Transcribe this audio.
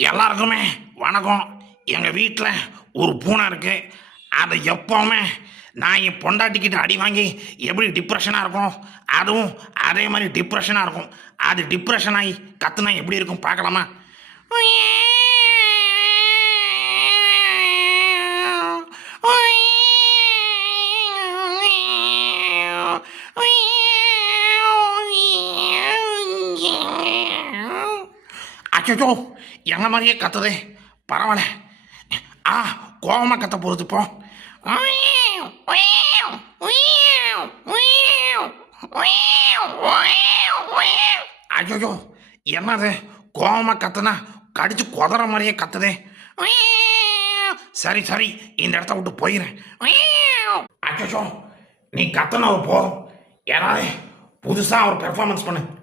எல்லாருக்குமே வணக்கம். எங்கள் வீட்டில் ஒரு பூனை இருக்கு. அதை எப்போவுமே நான் என் பொண்டாட்டிக்கிட்ட அடி வாங்கி எப்படி டிப்ரெஷனாக இருக்கும், அதுவும் அதே மாதிரி டிப்ரெஷனாக இருக்கும். அது டிப்ரெஷன் ஆகி கத்துனா எப்படி இருக்கும் பார்க்கலாமா? அச்சோ, என்ன மாதிரியே கத்துதே. பரவாயில்ல. ஆ, கோவமாக கத்த போகிறது இப்போ. அச்சோ, என்னது கோவமாக கத்துனா கடிச்சு கொதற மாதிரியே கத்துதே. சரி சரி, இந்த இடத்த விட்டு போயிடுறேன். அச்சோ, நீ கத்துன ஒரு போதும். ஏதாவது புதுசாக ஒரு பெர்ஃபார்மன்ஸ் பண்ணு.